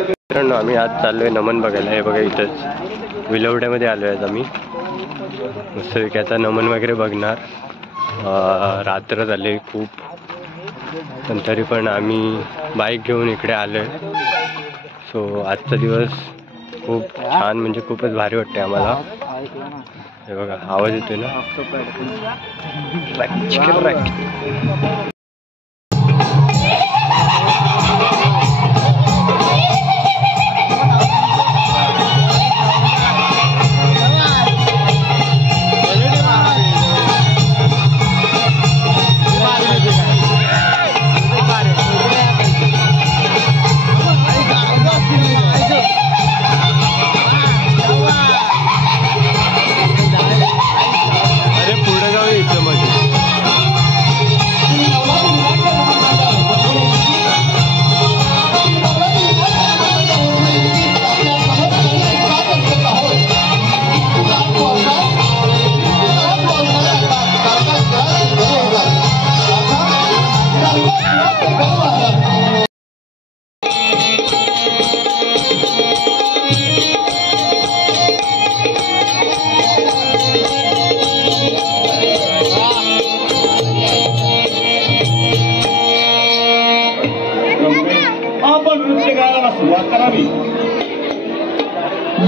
मित्रांनो आम्ही आज चाललोय नमन बघायला. हे बघा इथंच विलवड्यामध्ये आलोय आज आम्ही. मस्त आता नमन वगैरे बघणार. रात्र झाली खूप, पण तरी पण आम्ही बाईक घेऊन इकडे आलोय. सो आजचा दिवस खूप छान, म्हणजे खूपच भारी वाटते आम्हाला. हे बघा आवाज येतोय ना.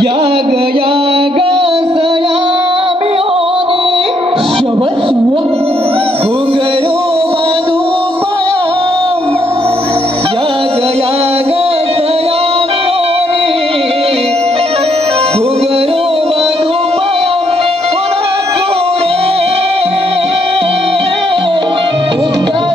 याग याग सयामी होनी शबस्व घुंगरो बांधू पायाम. याग याग सयामी होनी घुंगरो बांधू पायाम. पुन्हा कोरे उत्तर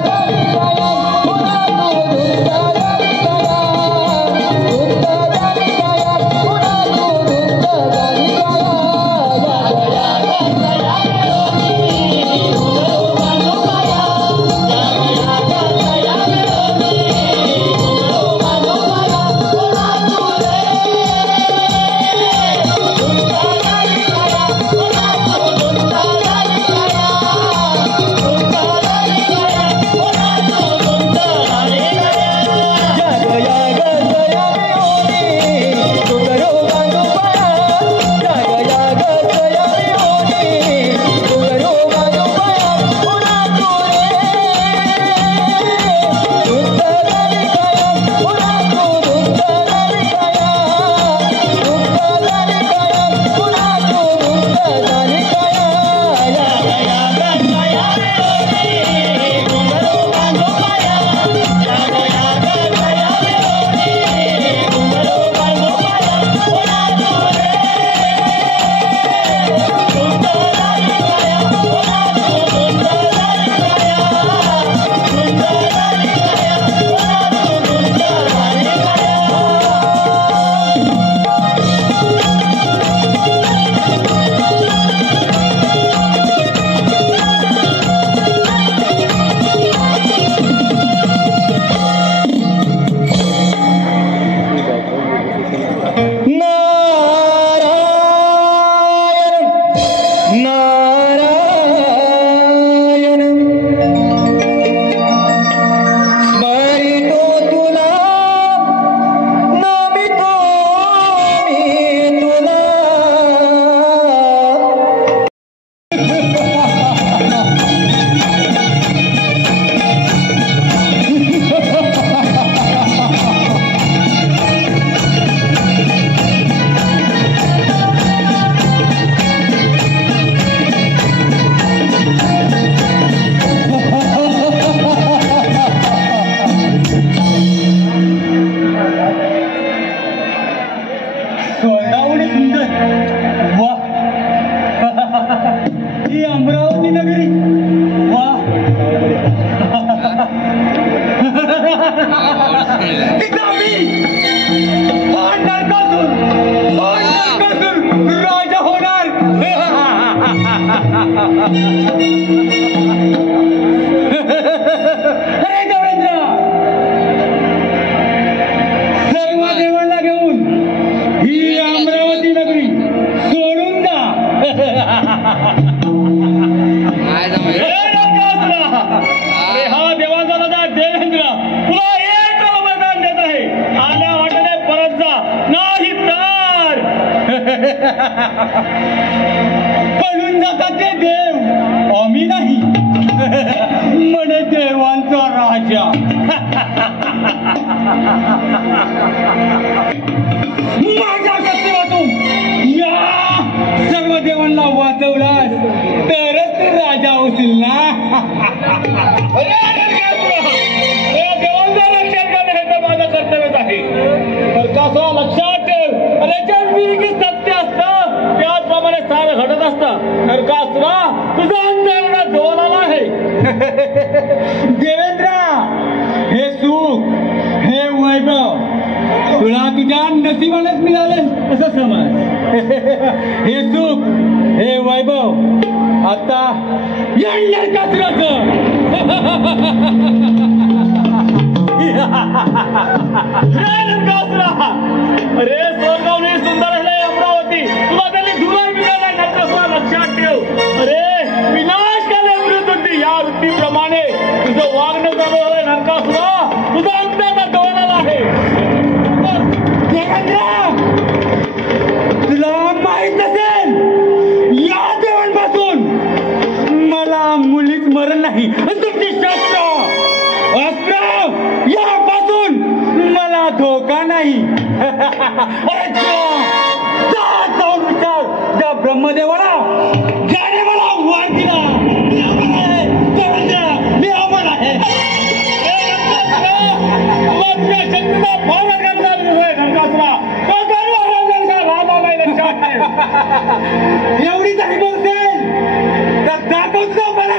देवांचा लक्षात करणे हे तर माझं कर्तव्यच आहे. नरकासुरा लक्षात ठेव, रचनविधी सत्य असतं त्याचप्रमाणे सारं घडत असतं. नरकासुरा तुझा अंतरंगा जोराला आहे. देवेंद्र, हे सुख, हे वैभव तुला तुझ्या नशिबानेच मिळाले असं समज. हे सुख, हे वैभव आता यांना कासराचं. अरे स्वर्गावली सुंदर असले अमरावती तुला त्यांनी धुळा मिळाला. नरकासुरा लक्षात ठेव. अरे विनाशकाले वृत्ती या वृत्तीप्रमाणे तुझं वागणं चालू झालंय. नरकासुरा तुझा अंतरंगा जोराला आहे. तुला माहित नसेल, या देवांपासून मला मुलीच मरण नाही. तुमची शस्त्र अस्त्र यापासून मला धोका नाही. अरे जाऊन विचार त्या ब्रह्मदेवाला ज्याने मला वर दिला. मी अमर आहे. एवढी तरी बोलतेल तर दाखवतो मला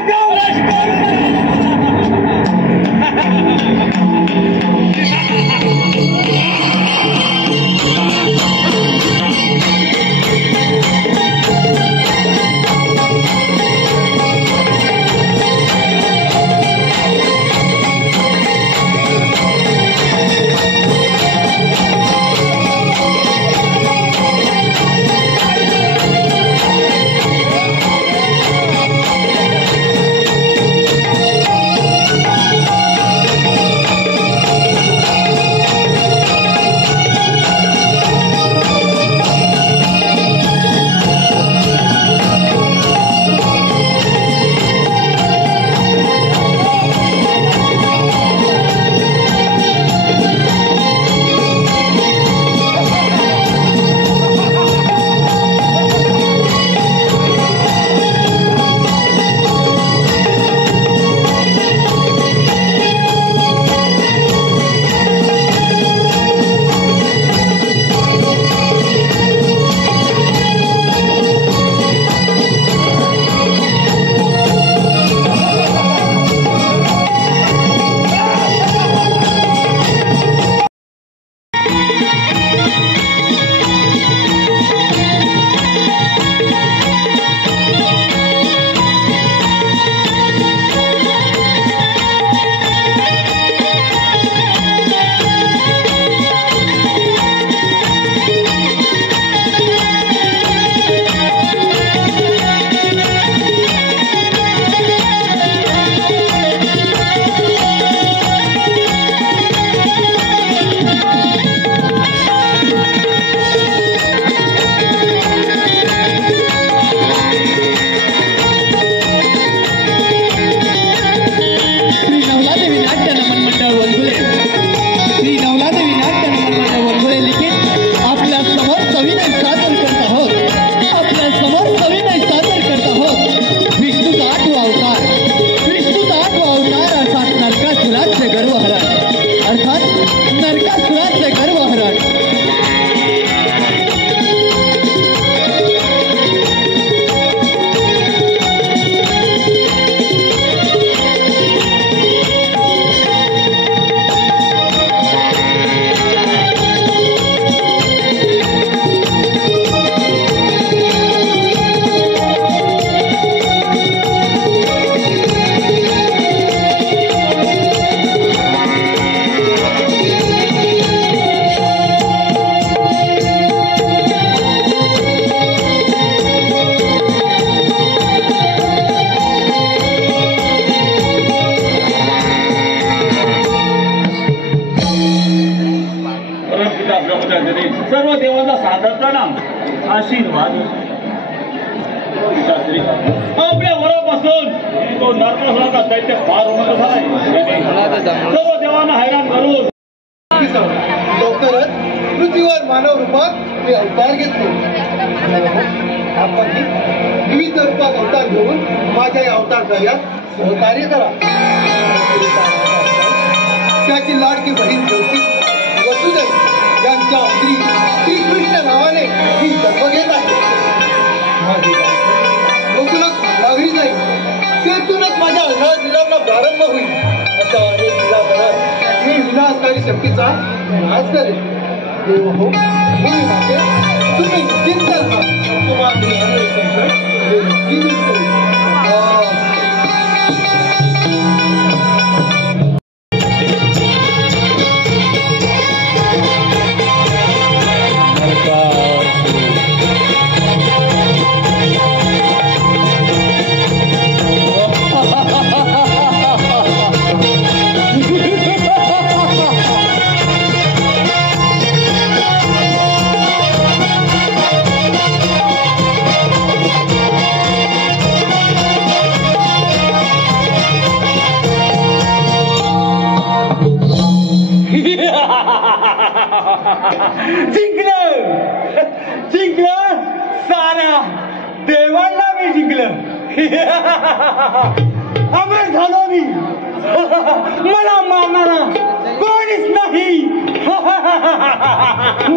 सर्व देवांचा सादर प्रणाम आशीर्वाद. आपल्या वरापासून तो नरकासुराचा दैत्य फार उन्नत झालाय. सर्व देवांना हैराण करून लवकरच पृथ्वीवर मानव रूपात ते अवतार घेतले. आपण विविध रूपात अवतार घेऊन माझ्या या अवतार कार्यात सहकार्य करा. त्याची लाडकी बहीण ज्योती वसुदेव यांच्या स्त्री श्रीकृष्ण नावाने ही जन्म घेत आहे. माझी गोकुलात लागली जाईल, तेथूनच माझ्या विलासाला प्रारंभ होईल. अशा अनेक विलासनात मी विनाशकारी शक्तीचा नाश करेल. देव हो, तुम्ही माझे तुम्ही निश्चिंत राहा. तुम्हाला मी अनेक संकट हे नक्की दूर करेल. जिंकलं सारा देवांना मी जिंकलं. अमर झालो मी. मला मारणारा कोणीच नाही.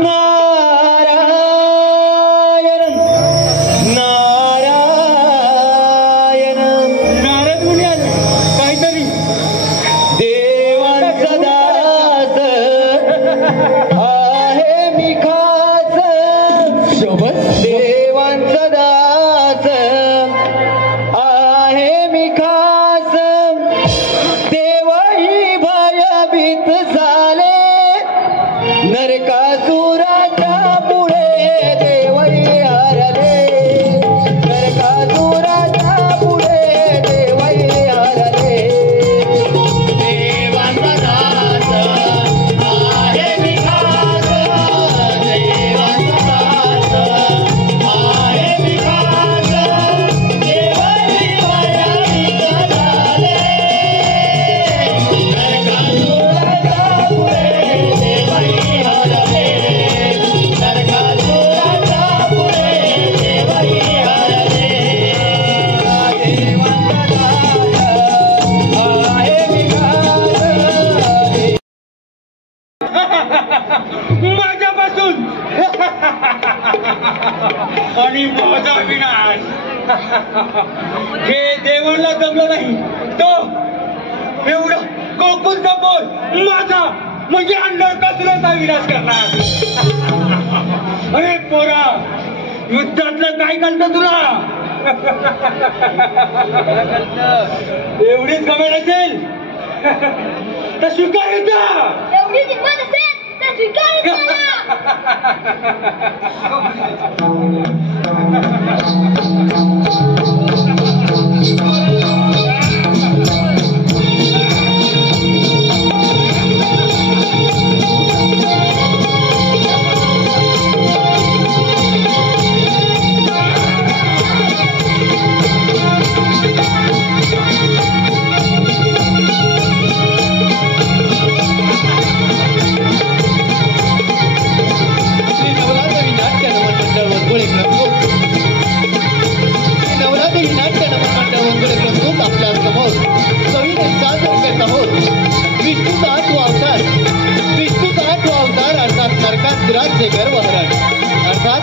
नारायण नारायण. नारद मुनी आले काहीतरी. देवांचा दास आहे मी खास. देवांचा दास आहे मी खास. देवही भयभीत झाले नरकासुराच्या पुढे. देवही हरले नरकासुराच्या पुढे. देवही हरले. देवांचा दास आहे मी खास. देवांचा दास आहे मी खास. देवही भयभीत झाले नरकासुराच्या पुढे. देवही हरले नरकासुराच्या पुढे. देवही हरले. देवांचा दास आहे मी खास. माझ्यापासून आणि माझा विनाश. हे देवाला जमलं नाही तो एवढं गोकुल समोर माझा म्हणजे नरकासुराचा विनाश करणार. अरे पोरा, युद्धातलं काय कळतं तुला? एवढीच कमेंट असेल तर स्वीकार युद्ध. एवढी हिंमत असेल तर स्वीकार करा. आपल्या समोर सविने सादर करत आहोत विष्णूचा आठवा अवतार. विष्णूचा आठवा अवतार अर्थात नरकासुराचे गर्वहरण अर्थात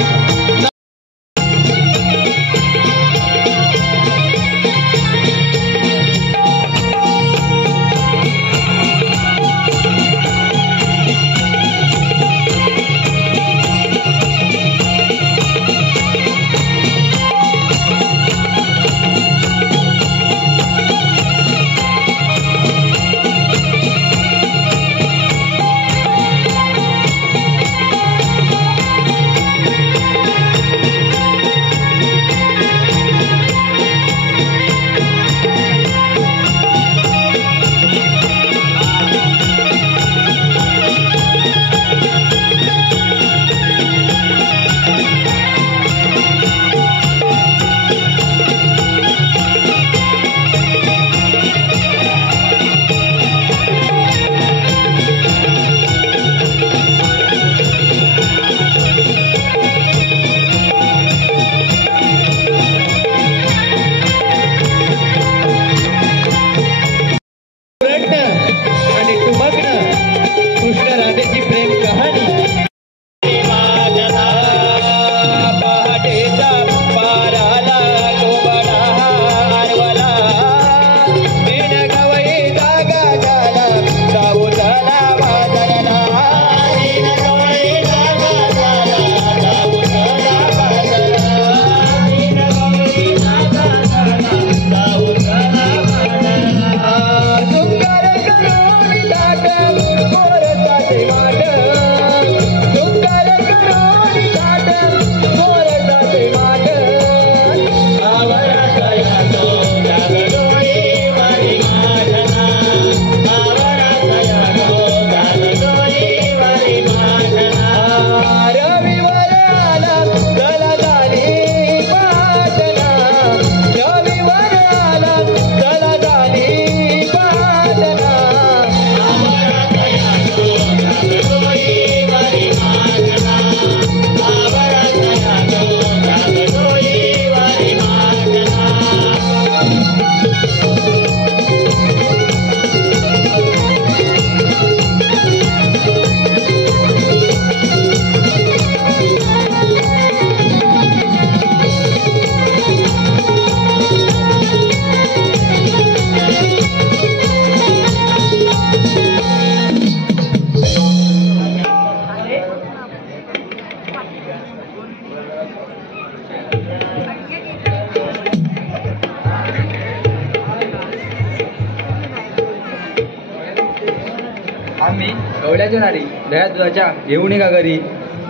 आणि कवड्याच्या नारी दया दुधाच्या घेऊन ये का घरी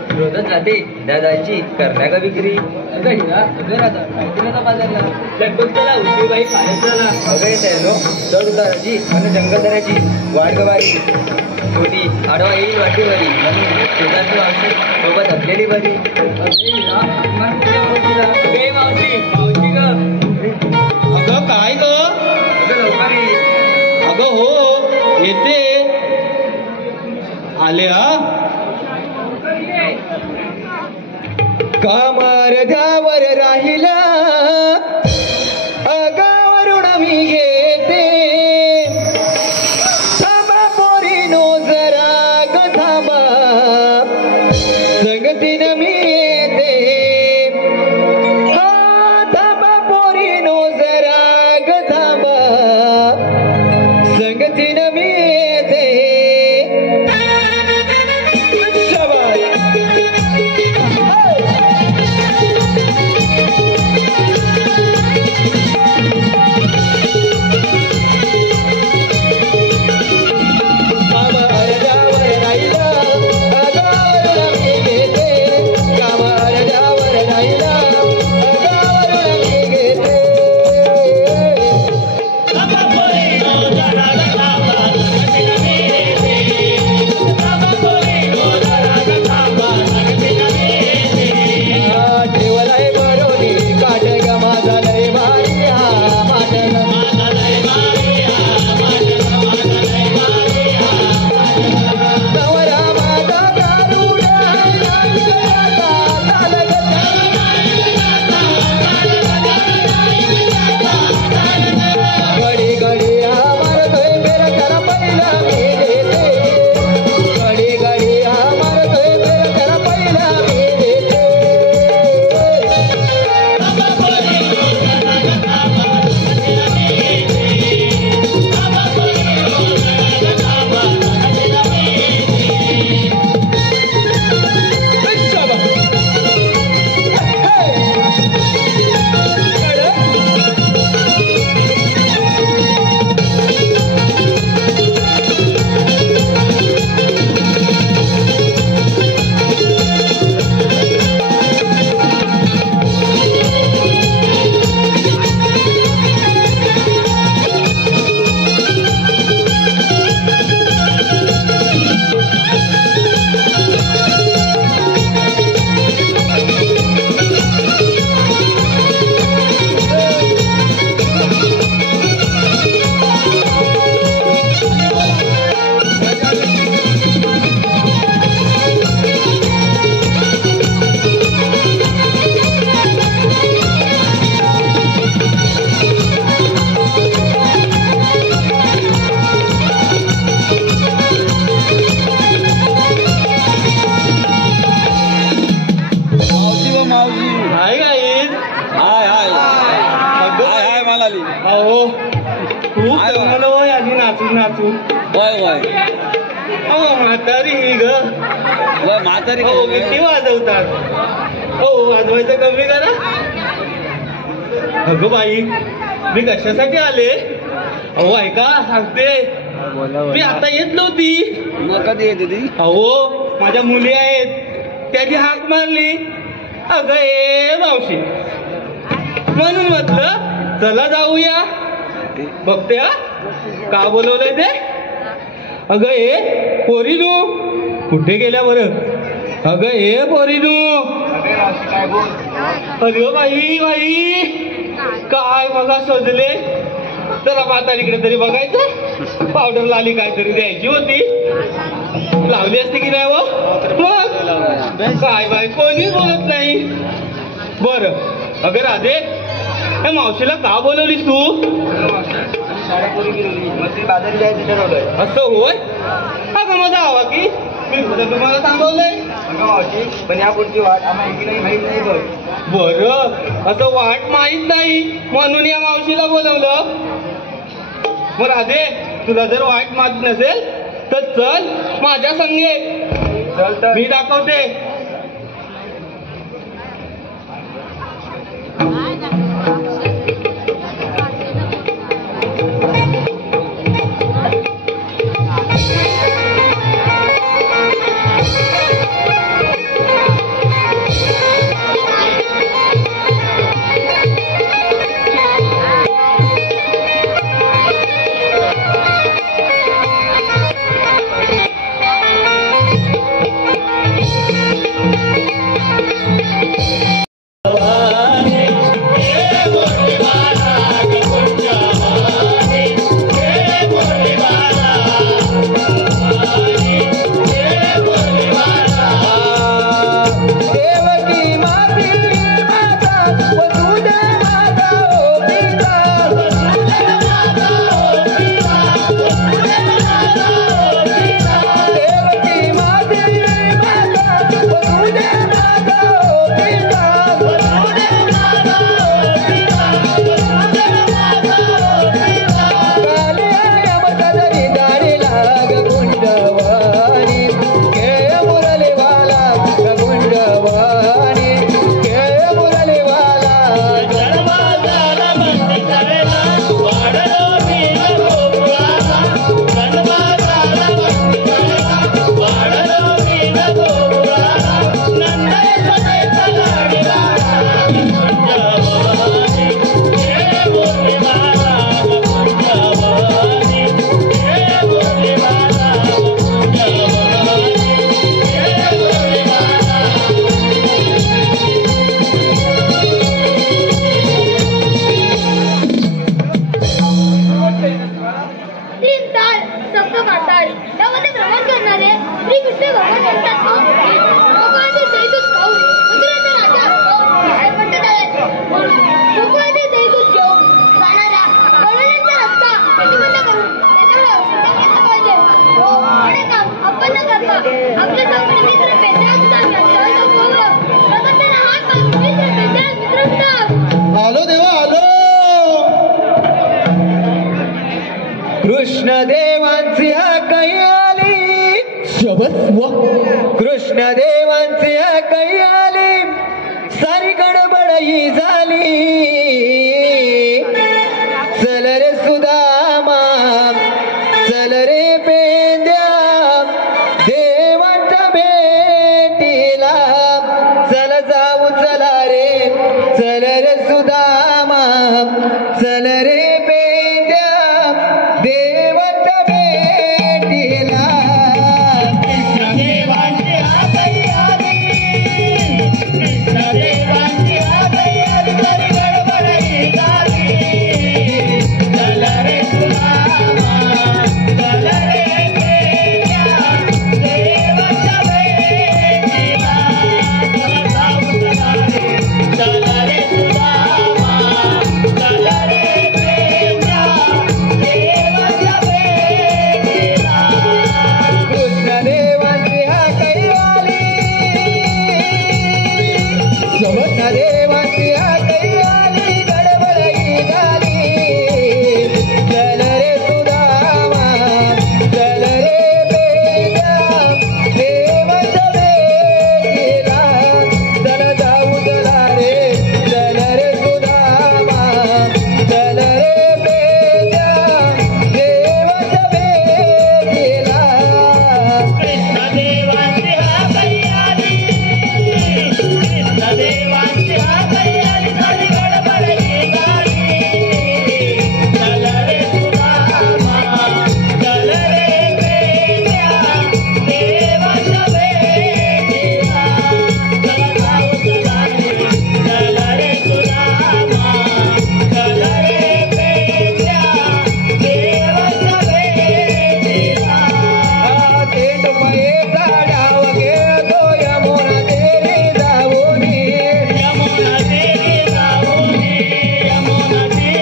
रोजच जाते दया जायची करण्या का विक्री अगं हिरा अगं राजा माहिती का बाजारला लगभग त्याला उशीबाई पाण्याला अगं येत आहे नो चढ उताराची आणि जंगलदऱ्याची वाडगवारी छोटी आडवा येईल वाटेवरी म्हणून शेजारची मावशी सोबत असलेली बरी अगं हिरा अपमान कुठे बोलतीला अगं मावशी मावशी ग अगं काय ग अगं लवकर ये अगं हो येते आले हा कामार्गावर राहिला अगावरून मी घेते थांबा पोरीनो जरा ग थांबा संगतीनं मी येते हा थांबा पोरीनो जरा ग थांबा संगतीनं मी येते शाबास अहो खूप जमलं होय आधी नाचून नाचून वय वय अहो म्हातारी ही ग वय म्हातारी हो किती वाजवतात हो वाजवायचं कमी करा अगं बाई मी कशासाठी आले अहो ऐका सांगते मी आता येत नव्हती मग कधी येते ती अहो माझ्या मुली आहेत त्याची हाक मारली अगं ए मावशी म्हणून म्हटलं चला जाऊया बघते हा का बोलवलंय ते अगं ए पोरीनू कुठे गेल्या बरं अगं ए पोरीनू अगं बाई बाई काय बघा सजले जरा म्हातारीकडे तरी बघायचं पावडर लाली काहीतरी द्यायची होती लावली असते की नाही हो मग काय बाई कोणीच बोलत नाही बरं अगं राधे हे मावशीला का बोलवलीस तू असं होय अगं मजा हवा की मी तुम्हाला सांगवलंय पण या पुढची वाट आम्हाला माहित नाही बघ बरं असं वाट माहित नाही म्हणून या मावशीला बोलवलं मग राधे तुला जर वाट माहित नसेल तर चल माझ्या संगे चल तर मी दाखवते तीन ताल सप्त पाताळ यामध्ये भ्रमण करणारे श्री कृष्ण भगवान म्हणतात गोकुळातील दहीदूध खाऊन मथुरेचा राजा गोकुळातील दहीदूध घेऊन जाणाऱ्या कळवण्यांचा रस्ता प्रतिबंध करून त्याच्यामुळे औषध घेतलं पाहिजे आणि काम आपण न करता आपले चौकडी मित्र पेंद्राचा हात पासून मित्र पेंद्रा आलो देवा आलो. कृष्ण देवांची काही आली कृष्ण देवांची काही आली सारी गडबड ही झाली. चल रे सुदामा चल रे पेंद्या देवांच्या भेटीला चल जाऊ चला रे चल रे सुदामा चल रे पेंद्या देवांच्या भेटीला. कृष्ण देवांची आगई आली कृष्ण देवांची आगई आली सारी गडबड ही झाली. चल रे सुदामा चल रे पेंद्या देवांच्या भेटीला चल जाऊ चला रे चल रे सुदामा चल रे पेंद्या देवांच्या भेटीला. कृष्ण देवांची काही आली कृष्ण देवांची काही आली गडबड ही झाली. चल रे सुदामा चल रे पेंद्या देवांच्या भेटीला चल जाऊ चला रे चल रे सुदामा चल रे पेंद्या देवांच्या भेटीला. कृष्ण देवांची काही आली कृष्ण देवांची काही आली सारी गडबड ही झाली. चल रे सुदामा चल रे पेंद्या देवांच्या भेटीला चल जाऊ चला रे चल रे सुदामा चल रे पेंद्या देवांच्या भेटीला. तेंड पाये गाड्याव गेलो यमुना देवी जाऊनी यमुना देवी जाऊनी यमुना देवी.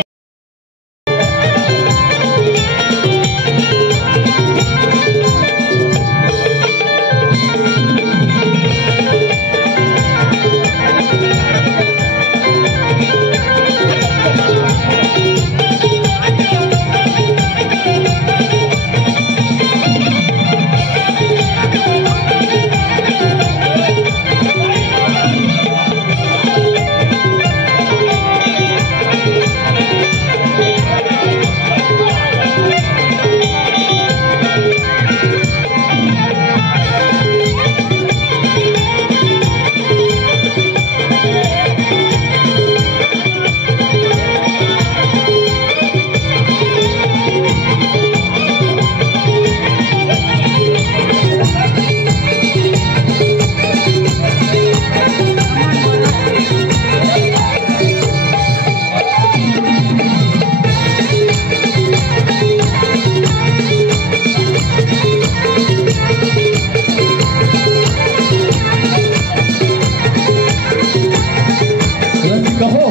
कहो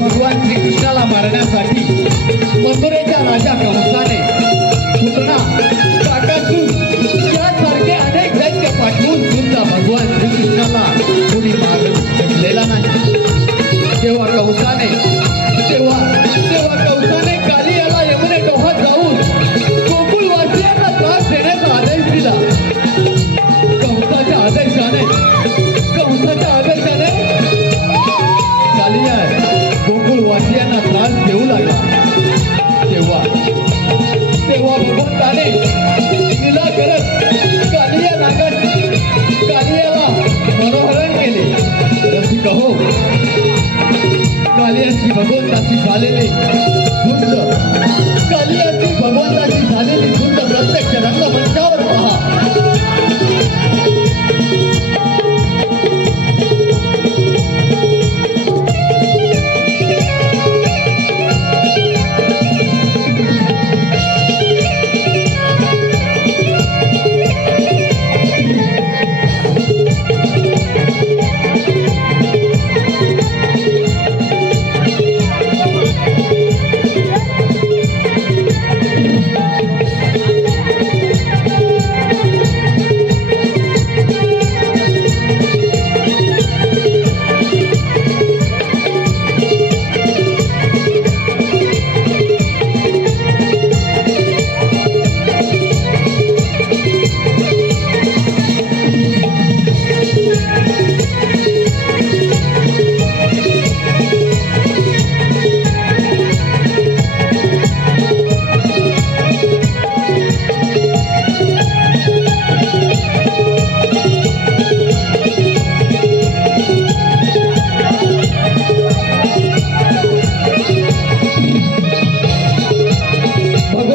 भगवान श्रीकृष्णाला मारण्यासाठी मथुरेच्या राजा कंसाने पुतना काकासूर यासारखे अनेक दैत्य पाठवून सुद्धा भगवान श्रीकृष्णाला कोणी मारून शकलेला नाही. तेव्हा कंसाने कालियाला यमुने डोहात जाऊन गोकुळवासियांना त्रास देण्याचा आदेश दिला. कंसाच्या आदेशाने कालिया गोकुळवासियांना त्रास देऊ लागला. तेव्हा भगवंताने लीला करत कालियाला मनोहरण केले. रसिक हो कालियाची भगवंताची झालेली धुंद प्रत्यक्ष रंगमंचावर पहा.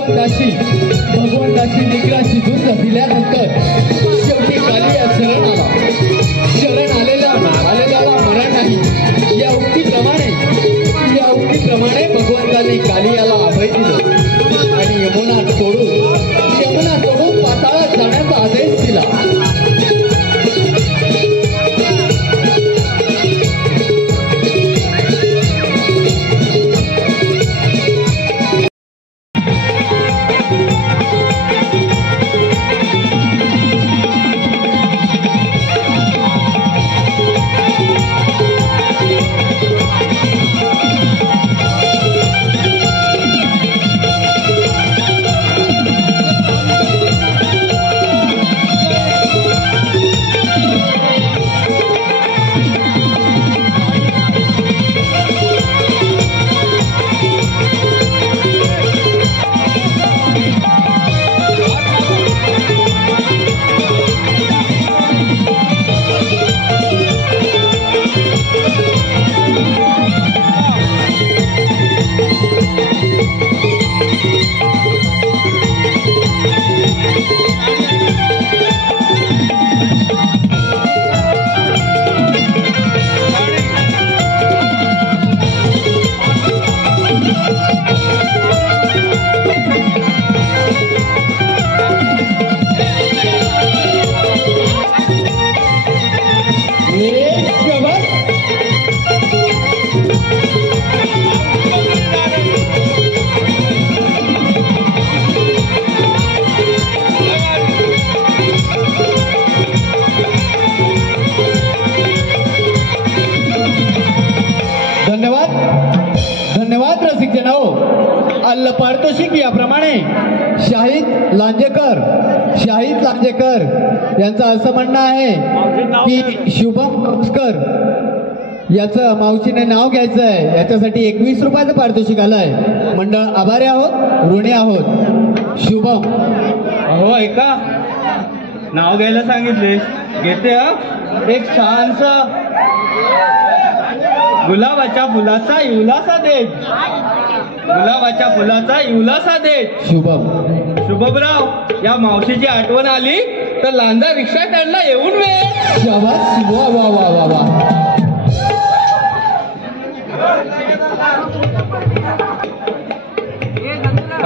भगवंताची निग्रा शिजून दिल्यानंतर शेवटी काली शरण आलेल्याला मरण नाही. या उक्तीप्रमाणे भगवंतांनी कालियाला अभय दिलं आणि यमुना सोडून पाताळात जाण्याचा आदेश दिला. धन्यवाद रसिक जनाओ. अल्ल पारितोषिक याप्रमाणे शाहिद लांजेकर यांचं असं म्हणणं आहे की शुभम कपस्कर याचं मावशीने नाव घ्यायचं आहे. याच्यासाठी 21 रुपयाचं पारितोषिक आलंय. मंडळ आभारी आहोत, ऋणी आहोत. शुभम हो ऐका, नाव घ्यायला सांगितले, घेते. एक छानसा गुलाबाच्या फुलाचा इवलासा देत. शुभमराव, या मावशीची आठवण आली तर लांजा रिक्षा काढला येऊन वेळ. शाबास. वा वा वा वा वा.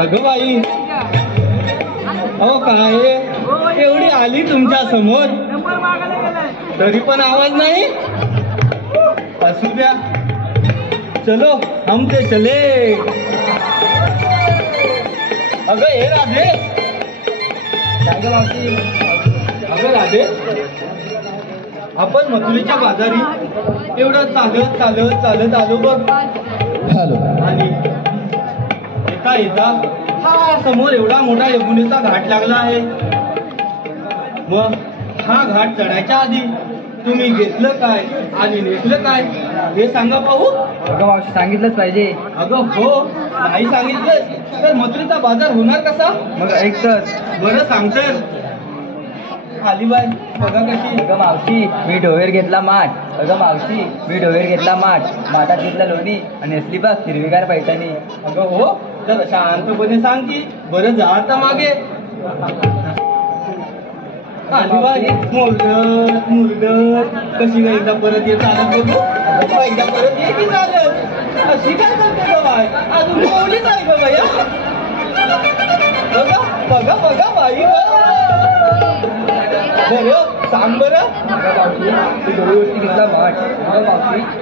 अगं बाई, अहो काय एवढी आली तुमच्या समोर तरी पण आवाज नाही. असू द्या, चलो हम ते चले. अगं हे राधे, काय ग मावशी? अगं राधे, आपण मथुरेच्या बाजारी एवढं चालत आलो बघ. हॅलो. आणि येता हा समोर एवढा मोठा यमुनेचा घाट लागला आहे. मग हा घाट चढायच्या आधी तुम्ही घेतलं काय आणि नेसलं काय हे सांगा पाहू. अगं मावशी, सांगितलंच पाहिजे. अगं हो, नाही सांगितलं तर मथुरेचा बाजार होणार कसा. मग ऐक तर. बरं सांग तर. आली बाय बघा कशी. अगं मावशी, मी डोवेर घेतला माठ. माठात घेतला लोणी आणि असली बघ हिरवीगार पैठणी. अगं हो, तर शांतपणे सांग की. बरं जा आता मागे. आली बाय मुरडत कशी काय एकदा परत ये चालत बघू. एकदा परत ये की चालत. अशी काय करते ग बाय, अजून बोललीच आहे ग बाई. बघा बाई. बरं सांग बरं. डोळीवरती घेतला माठ.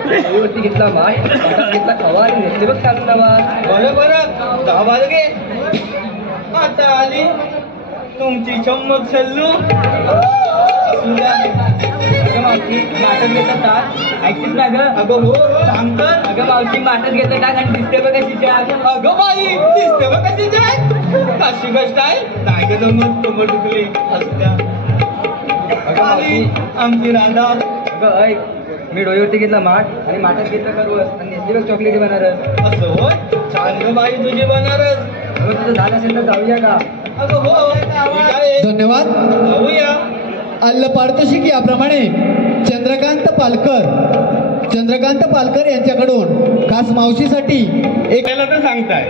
डोळीवरती घेतला माठ, घेतला खवा आणि नेसले बघ चालून नवा. बरं जा बालगे. आता आली तुमची चम्मक सल्लू. अगं मावशी, माठात घेतलं टाक. ऐकतीस ना ग? अगं हो, सांग तर. अगं मावशी, माठात घेतलं टाक आणि दिसते बघ कशी जाग. अगं बाई, दिसते बघ कशी जाग. कशी गोष्ट आहे. नाही ग जमत, कमर दुखली. असू द्या. आली आमची राधा. अगं ऐक, मी डोळीवरती घेतला माठ आणि माठात घेतलं करवस आणि नेसली बघ चॉकलेटी बनारस. असं होय, छान ग बाई तुझी बनारस. अगं तुझं झालं असेल तर जाऊया का? अगं हो, धन्यवाद. जाऊया. अल्ल पारितोषिक याप्रमाणे चंद्रकांत पालकर यांच्याकडून खास मावशीसाठी एक तर सांगताय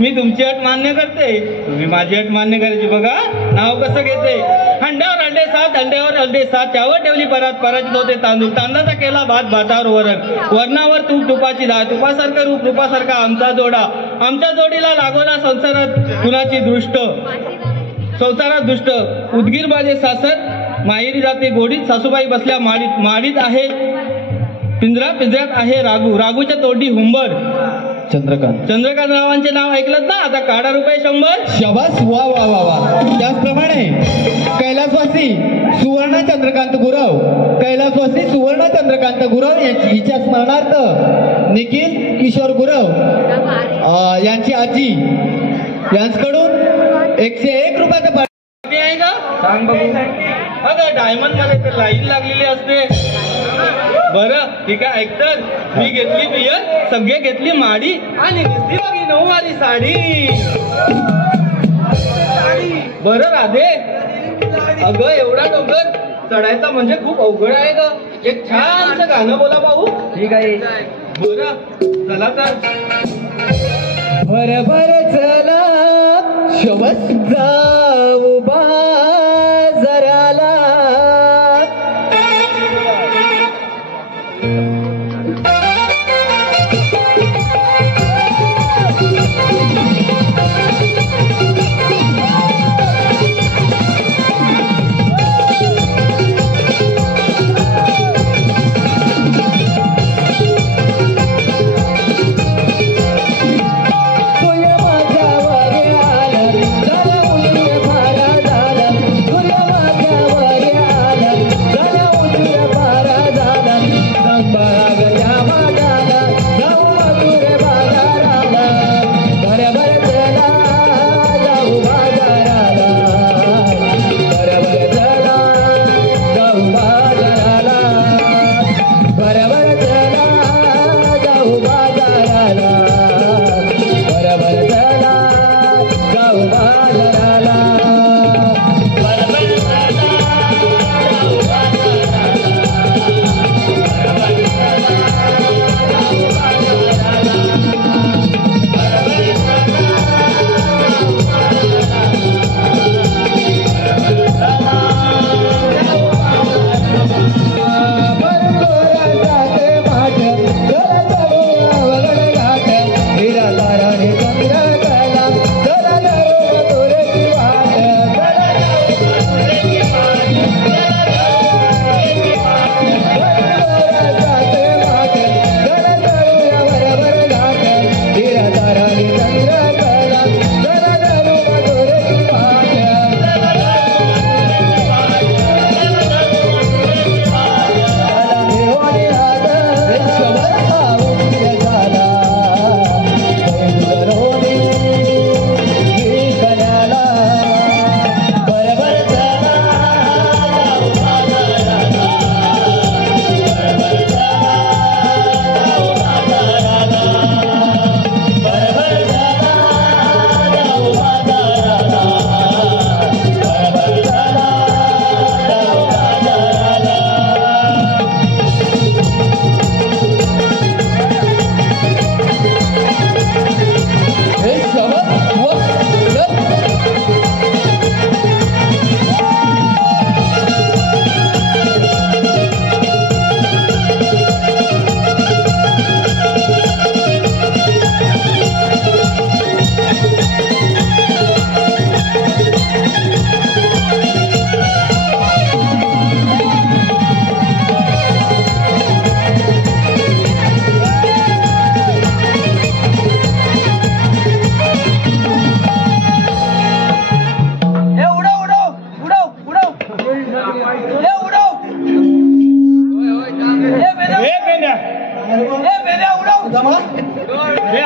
मी तुमची अट मान्य करते, तुम्ही माझी अट मान्य करायची. बघा नाव कसं घेते. हंड्यावर अंडे 7, हंड्यावर अंडे 7, त्यावर ठेवली परात, परातीत होते तांदूळ, तांदळाचा केला भात, भातावर वरण, वरणावर तूप, तुपाची डाळ, तुपासारखं रूप, रूपासारखा आमचा जोडा, आमच्या जोडीला लागोला संसारात कुणाची दृष्ट, संसारात दुष्ट, उदगीर माझे सासर, माहेरी जाते गोडीत, सासूबाई बसल्या माडीत, माडीत आहे पिंजरा, पिंजऱ्यात आहे राघू, राघूच्या तोंडी हुंबर, चंद्रकांत. चंद्रकांत रावांचे नाव ऐकलत ना, आता काढा रुपये 100. शाबास, वा वा वा वा. त्याचप्रमाणे कैलासवासी सुवर्ण चंद्रकांत गुरव, कैलासवासी सुवर्ण चंद्रकांत गुरव हिच्या स्मरणार्थ निखिल किशोर गुरव यांची आजी यांच्याकडून 101 रुपयाचं पार्टी आहे का सांग बघू. अगं डायमंड मध्ये तर लाईन लागलेली असते. बरं ठीक आहे, ऐकतर मी घेतली बियर, सगळे घेतली माडी आणि दिसली बघी 9 वाली साडी. बरं राधे, अगं एवढा डोंगर चढायचा म्हणजे खूप अवघड आहे ग. एक छानसं गाणं बोला पाहू. ठीक आहे. बरं चला तर. भर भर चला शवस जाऊ बाजाराला,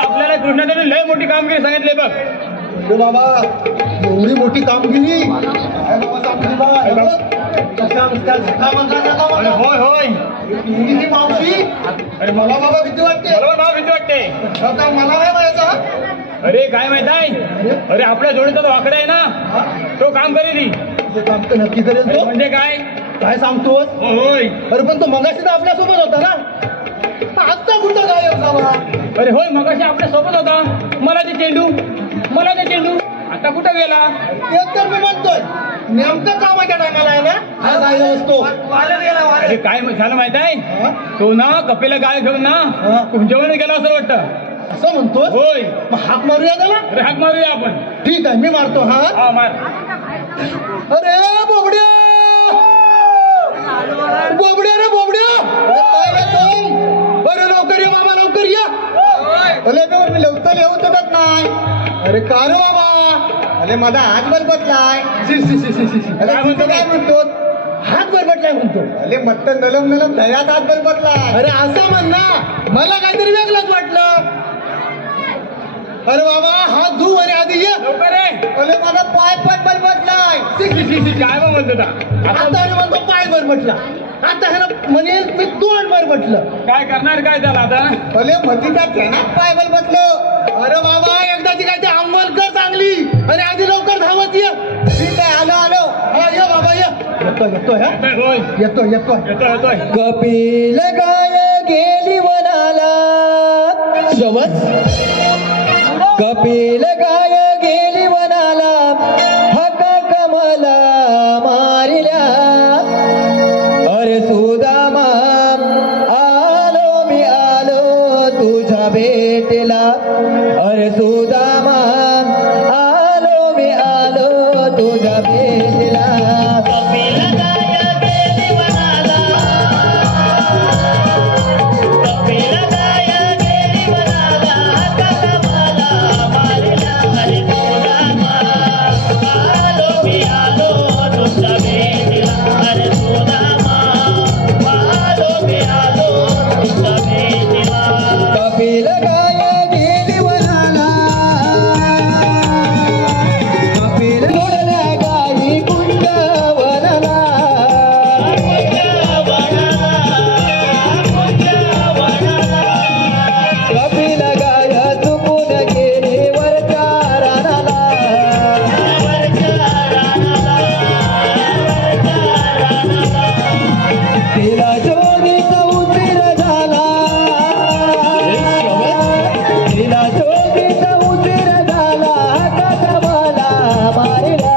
आपल्याला कृष्णाकडे लय मोठी कामगिरी सांगितली बघ. बाबा एवढी मोठी कामगिरी होय होय मावशी. अरे मला बाबा भीती वाटते. मला नाव भीती वाटते. मला नाही माहिती. अरे काय माहित आहे, अरे आपल्या जोडीचा तो आकडा आहे ना, तो काम करेल. काम तर नक्की करेल तो. म्हणजे काय काय सांगतोस. होय. अरे पण तो मगाशी तर आपल्यासोबत होता ना. आत्ता कुठं गायब झाला? अरे होय मगाशी आपल्या सोबत होता. मला ते चेंडू आता कुठं गेला? तेच तर मी म्हणतोय, नेमकं कामाच्या टायमाला आहे ना हा गायब असतो. अरे काय झालं माहित आहे, तो ना कपिला गाय घेऊन ना कुंजवण गेला असं वाटतं. असं म्हणतो? होय. मग हाक मारूया त्याला? अरे हाक मारूया आपण. ठीक आहे, मी मारतो. हा मार. अरे बोबड्या रे बोबड्या, अरे लवकर ये बाबा, लवकर या. मी लवकर येऊ शकत नाही. अरे का रे बाबा? अरे माझा हात बरबटलाय. काय म्हणतो? हात बरबटलाय म्हणतो. अरे मत्त नलम दह्यात हात बरबटलाय. अरे असं म्हण ना, मला काहीतरी वेगळंच वाटलं. अरे बाबा हात धुव आणि आधी ये लवकर ये. अरे माझा पाय पण बरबटलाय. काय म्हणतो आता म्हणतो पाय बरबटला. आता ह्याला म्हणे मी तोंड बरबटलं. काय करणार काय त्याला आता? अरे मधीचा खेळात पाय बरबटलं. अरे बाबा एकदाची काय ते अंमल कर चांगली आणि आधी लवकर धावत ये. ठीक आहे, आलो. हा ये बाबा ये. येतोय. कपिल गाय गेली वनाला. कपिल गाय गेली वनाला, हका कमला मारिल्या. अरे सुदामा आलो मी आलो तुझ्या भेटीला. अरे सुदामा आलो मी आलो तुझ्या भेटीला. कपिल गाय गेली वनाला, कपिल गाय गेली वनाला, हका कमला मारिल्या. अरे सुदामा आलो मी आलो तुझ्या भेटीला. अरे सुदामा आलो मी आलो तुझ्या भेटीला. कपिल गाय गेली वनाला, कपिल जोडल्या गाई कुंजवनाला. कपिल गाय चुकून गेली वरच्या रानाला. तिला जोगीचा उशीर झाला, तिला जोगीचा उशीर झाला, हाका कमला मारिला.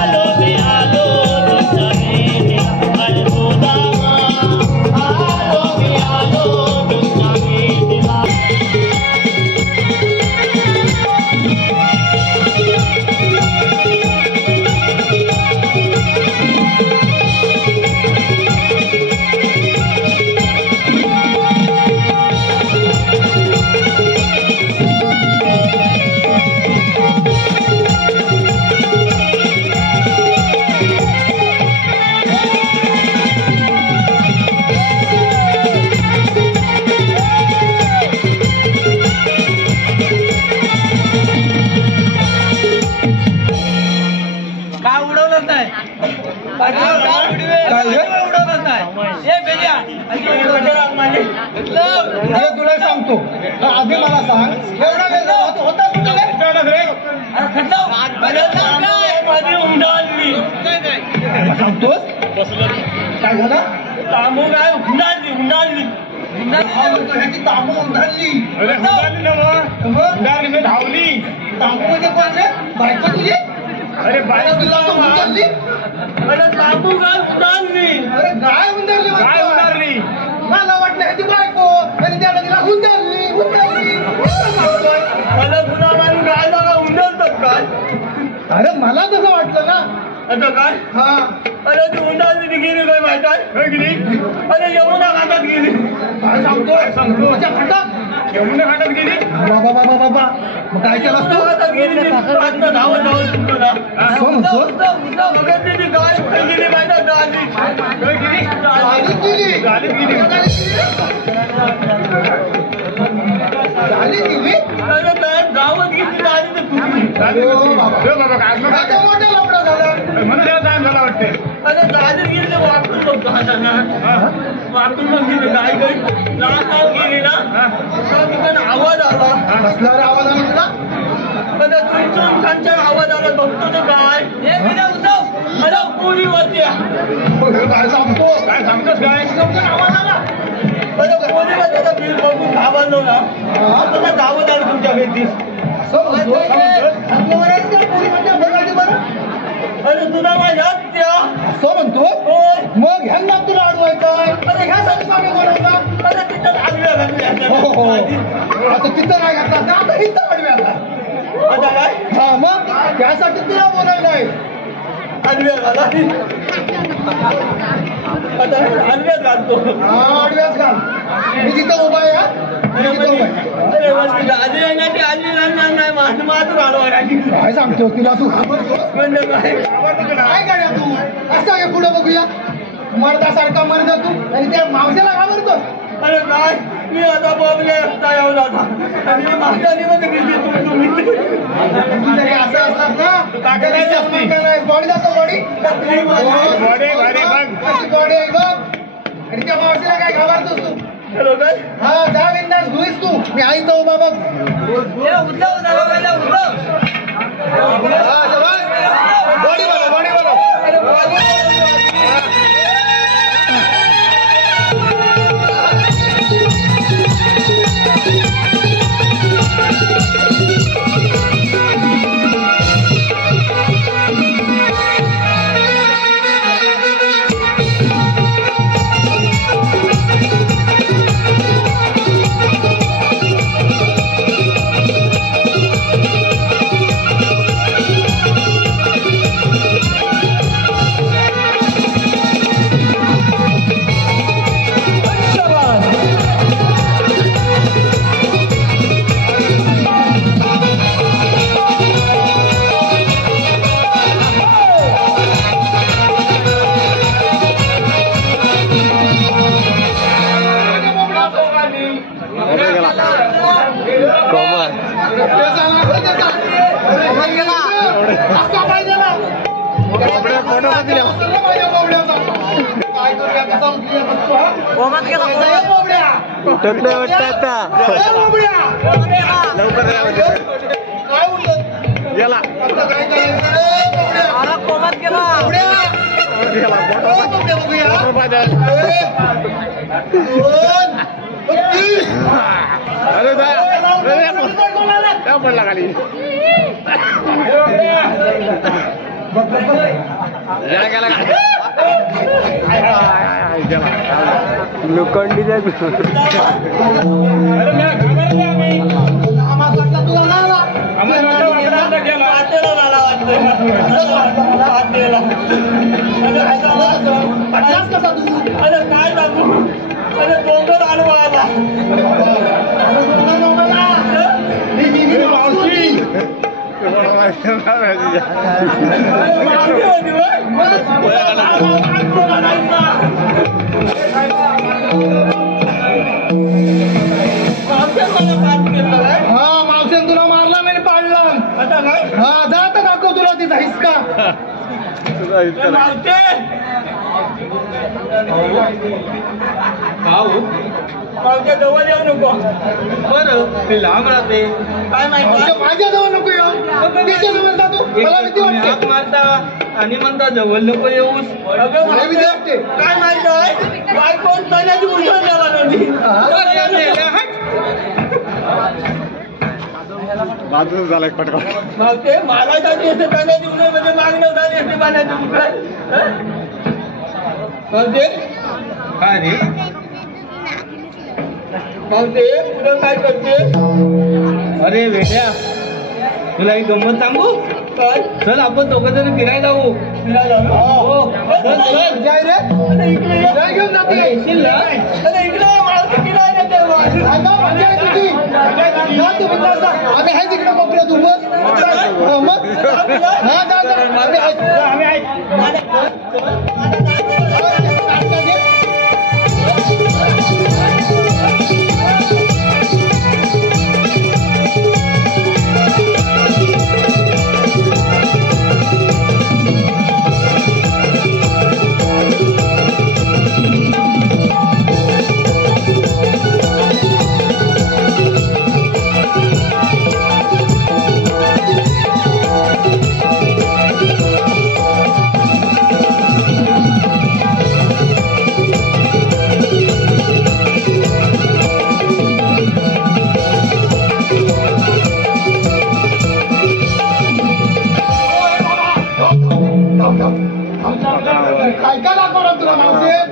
आलो मी आलो तुझ्या भेटीला. अरे सुदामा आलो मी आलो तुझ्या भेटीला. काय उडवलंच नाही. उडवलंच नाही. तुला सांगतो. आधी मला सांग, एवढा वेळ झाला, तू होता कुठं रे? सांगतोस काय झालं? तांबू काय हुंडाळली. ह्याची तांबू उंधारली. अरे हुंडाळली ना हुंडाळली मी धावली. तांबू म्हणजे कोण रे? बायको तुझी? अरे बाय तुला तो उंधारली? अरे तांबू काय हुंडाळली. अरे गाय उंधारली. काय हुंडाळली? मला वाटलं ह्याची बायको आणि त्याला तिला उंधारली. मला पुन्हा मारून काय जागा हुंडाळतात काय? अरे मला तसं वाटलं ना. आता काय? हा अरे ती हुंडाळली गेली काय माहित आहे गेली? अरे यमुना घाटात गेली. काय सांगतो? माझ्या घाटात यमुना घाटात गेली. बाबा मग काय केलं असतो? घाटात गेली ती. आता धावत शिकतो ना. असं म्हणतोस? बघितली ती गाय कुठे गेली माहित आहे? गालीत गेली. गालीत गेली. गालीत गेली? अरे काय गावात गेली गाडी तर बाबा काय आता मोठा लफडा झाला. म्हणलं काय झाला वाटते. अरे गाडीत गेली तर वाटून बघतो वाटून मग गेली गाय गई लाल गेली ना. तिकडे आवाज आला. कसला रे आवाज आला तुला? अरे चुन खानचा आवाज आला. बघतो तो काय अरे पुरी होती. काय सांगतो? काय सांगतोस काय आवाज आला. बिल बघून घाबरलो ना आता गावात आलो तुमच्या भेटीस. अरे तुला माझ्या त्या असं म्हणतो मग ह्यांना तुला अडवायचा अरे ह्यासाठी मागे बोलायचा. अरे तिथं आडव्या घातल्या. आता तिथं नाही घातला ना आता इथं अडव्या घातला. आता काय हा मग त्यासाठी तुला बोलायला आहे. आडव्या घाला. आता आडव्यात घालतो. हा अडव्याच घाल. मी तिथं उभा आहे. मी तिथं उभा आहे. अरे बस आधी नाही ती आधी राहणार नाही माझं माझं घालवा राहिली. काय सांगतोस तिला तू म्हणजे काय काय गाड्या तू असं आहे पुढे बघूया. मर्दासारखा मर्द तू आणि त्या मावशाला घाबरतोस. अरे काय मी आता बघले असता येऊन आता आणि माझ्या निवडणूक घेतली तुम्ही तू जरी असं असलास ना बॉडी जातो बॉडी बॉडी आहे बघ. आणि त्या मावशीला काय घाबरतोस तू. हा जा बिंदास धुईस तू. मी आई तो उभा बघ. बॉडी बघा बॉडी बघा. पडला खाली लोखंडी अरे काय लागू अरे डोंगर आडवायला हा मावशीने तुला मारला मी पाडला. आता काय हा जात दाखव तुला तिचा हिसका. मावच्या जवळ येऊ नको. बरं ते लांब राहते काय माहिती. माझ्या जवळ नको येऊ. त्याच्या जवळ जातो मला भीती वाटते. मारता आणि म्हणता जवळ नको येऊस. मला भीती वाटते. काय माहिती आहे बायको तण्याची उलट द्यावा बाजून झाला पटका मागते मला जाती असते पाण्याची उन्हे म्हणजे मागणं झाली असते पाण्याची उन्हाळ मागते काय रे मागते पुढं काय करते. अरे वेड्या तुला ही गंमत सांगू काय. चल आपण दोघं जण फिरायला जाऊ. फिरायला हो जाय रे. जाय घेऊन जाते. येशील ना. अरे इकडे मावशी फिरायला येते. आम्ही आहे तिकडे मोकळ्या तू बस. मग हा जा जा आम्ही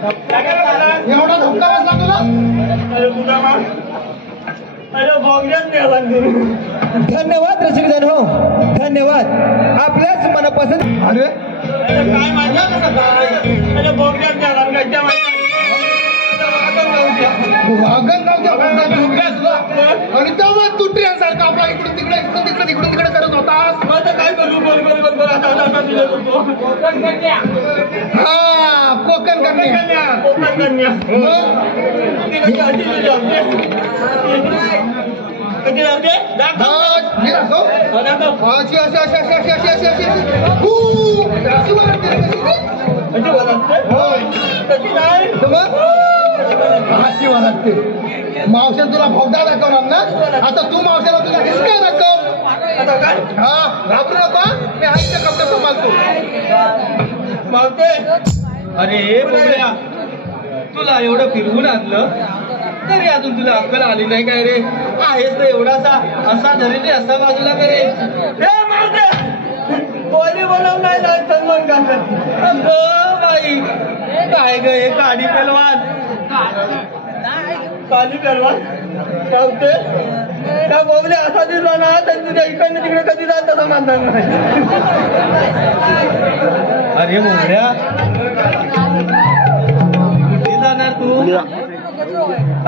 एवढा धक्का बसला तुला? अरे कुठं मा अरे बघण्यात द्यावा धन्यवाद रसिकजन हो, धन्यवाद. आपल्याच मनपसंत. अरे काय माझ्या अरे बघण्यात द्यावा गड्या आणि तेव्हा तू ट्रेनसारखा आपला इकडून तिकडे इकडून तिकडे करत होतास. काय करू बरोबर हा कोकण कन्या. कधी राहते हे दाखव. अशी अशी अशी अशी अशी अशी अशी अशी अशी अशी अशी लागते. मावशान तुला भोगदा दाखवणार ना, आता तू मावशाला तुला हिसका दाखव. हा घाबरू नका, मी हायच्या कप्प्यात सांभाळतो. मावते अरे बघूया तुला एवढं फिरवून आणलं तरी अजून तुला अक्कल आली नाही काय रे? आहेस तर एवढासा असा धरीने असा बाजूला करे. कोणी बनव नाही सन्मान करतात बाई. काय ग हे काडी पहलवान काली पहलवान सांगते त्या बोबले असा दिसला ना तर तुझ्या इकडनं तिकडे कधी जात तसा मानणार नाही. अरे मोगड्या कुठे जाणार तू?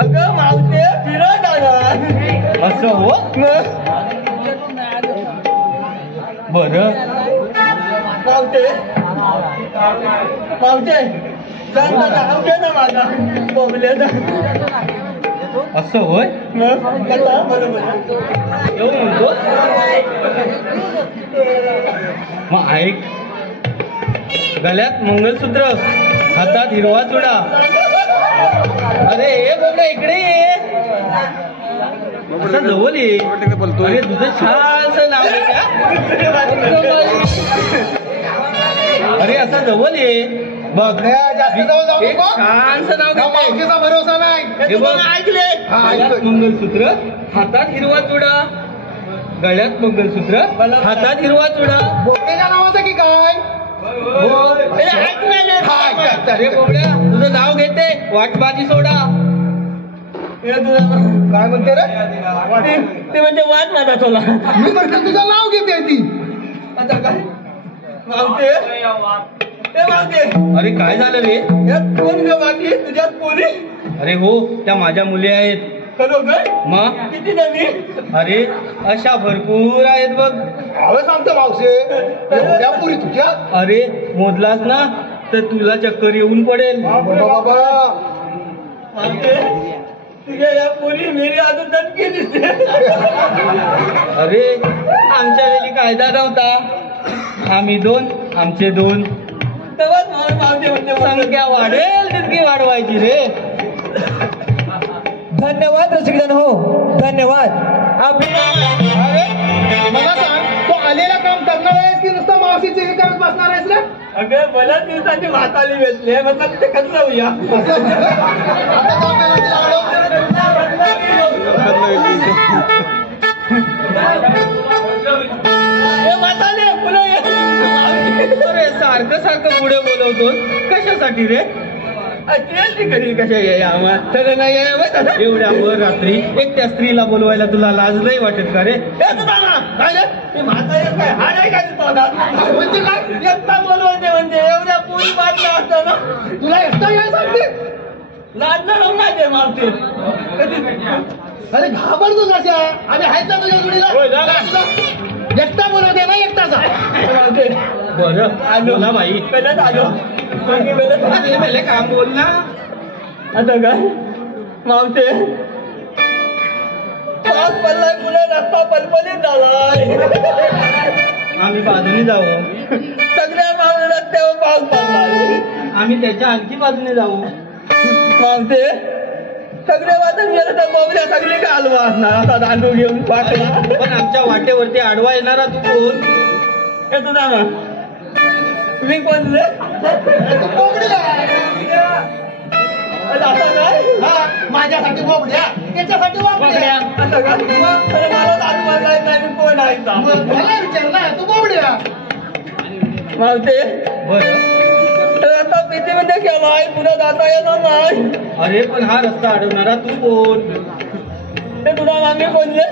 अगं मावते फिरत जाणार. असं हो बर मावते मावते जाणते ना माझा बोबल्याचा. असं होय बरोबर येऊ म्हणतो. मग ऐक गळ्यात मंगलसूत्र हातात हिरवा चुडा. अरे बोबड्या इकडे ये. असं जवळ ये. अरे तुझं छानसं नाव आहे का? अरे असं जवळ ये. बघ एक छानसं नाव मावशीचा भरोसा नाही. हे बघ ऐकले. मंगलसूत्र हातात हिरवा चुडा गळ्यात मंगलसूत्र हातात हिरवा चुडा. बोबड्याच्या नावाचं की काय? अरे बोबड्या तुझं नाव घेते वाटबाजी सोडा. काय म्हणते रे? ते म्हणजे वाट माझा सोला. मी म्हटलं तुझं नाव घेते ती. आता काय मावते ते मावते. अरे काय झालं रे? यात कोण ग बाकी तुझ्यात पोरी? अरे हो त्या माझ्या मुली आहेत. खरोखर? मग किती नवी? अरे अशा भरपूर आहेत बघ. हवं सांगतो मावशे एवढ्या पुरी तुझ्या? अरे मोजलास ना तर तुला चक्कर येऊन पडेल. बाबा तुझ्या या पोरी मेरी अजून दणकी दिसते. अरे आमच्या वेळी कायदा नव्हता. आम्ही दोन आमचे दोन. संख्या वाढेल तितकी वाढवायची रे. धन्यवाद रसिकजन हो, धन्यवाद. अरे मला सांग तो आलेला काम करणार आहेस की नुसतं मावशीचे हे करत बसणार आहेस रे? अगं मला दिवसाची भाताली वेचले म्हटलं तिथे कसं जाऊया. आता काम करायला अरे सारखं सारखं पुढे बोलवतो कशासाठी रे? घरी कशा एवढ्या वर रात्री एकट्या स्त्रीला बोलवायला तुला लाज नाही वाटत का रे? म्हणजे काय एकटा बोलवते म्हणजे एवढ्या पोरी बाजला असताना तुला एकटा काय सांगते? लाजणार नाही मारते. अरे घाबरतो कशा? आणि आहेत ना तुझ्या जोडीला? एकटा बोलवते ना एकटाचा? बरं आलो ना बाई. पहिल्याच आलो पहिले काम बोल ना. आता काय मावते पाऊस पडलाय पुढे रस्ता पलपलीत झालाय. आम्ही बाजूने जाऊ. सगळ्या मावळे रस्त्यावर पाऊस पडलाय. आम्ही त्याच्या आणखी बाजूने जाऊ. मावते सगळे वाजून गेलं तर बोबल्या सगळे का हलवा असणार असा दांडू घेऊन पाठला. पण आमच्या वाटेवरती आडवा येणारा तू कोण? येतो ना तुम्ही कोण रे? आता काय माझ्यासाठी बोबड्या त्याच्यासाठी बोबड्या. आता का मला दारू मारलाय नाही कोण आहे मला विचार ना तू बोबड्या. मावते बरं आता पृथ्वीमध्ये गेलाय पुढे जाता येणार नाही. अरे पण हा रस्ता अडवणारा तू कोण? ते तुला मागे कोणले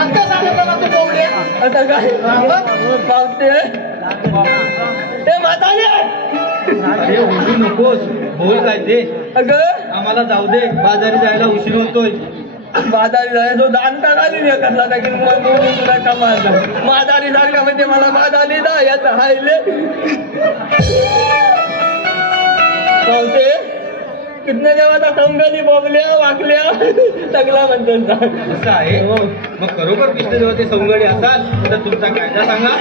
आता सांगितलं ना तू बोबडे. आता काय पावते ते म्हातारे. अरे ओरडू नकोस, बोल काय ते. अगं आम्हाला जाऊ दे, बाजारी जायला उशीर होतोय. बाजारी जायचो दान टाकाली नाही करला टाकी तुला कमाल मादारी सारखा म्हणजे मला मादारी ना याचा हायले पावते कितने देवाचा संगली बोबल्या वाकल्या सगळा म्हणतात. असं आहे मग खरोखर विष्णुदेवाचे सौंगडी असाल तर तुमचा कायदा सांगा.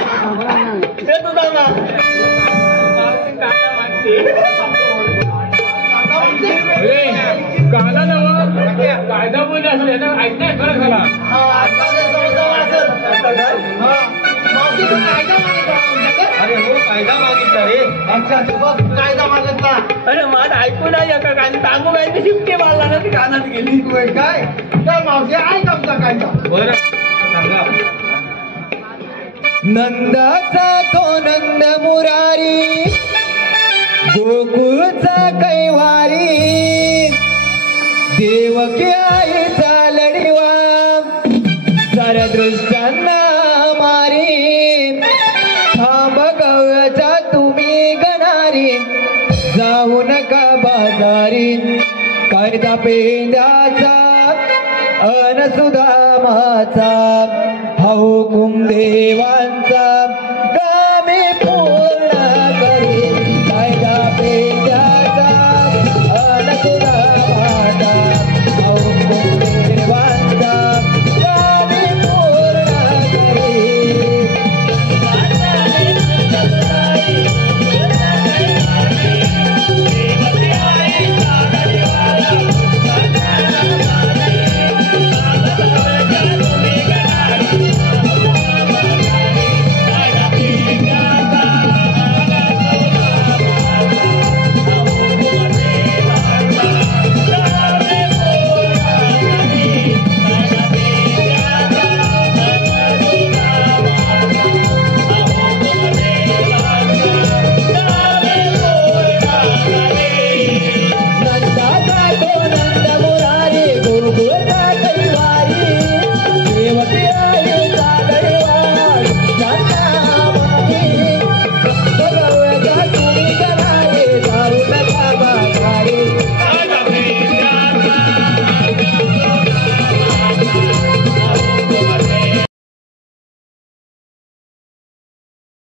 ते तुझा ना काला कायदा बोलले असले ना ऐकताय खरं झाला. मावशी तू कायदा मागितला आमच्याकडे? अरे हो कायदा मागितला रे. अच्छा तू बघ कायदा मागितला. अरे माझं ऐकू नाही एका गाणी सांगू काय शिफ्टी मारला ना ती कानात गेली. तू आहे काय तर मावशी ऐक आमचा कायदा. बरं सांगा. नंदाचा तो नंद मुरारी गोकुळचा कैवारी देवकी आईचा लढिवा साऱ्या दृष्टांना मारी थांब गव्याचा तुम्ही गणारी जाऊ नका बाजारी कायदा पेंद्याचा अन सुदामाचा हा हुकुम देवा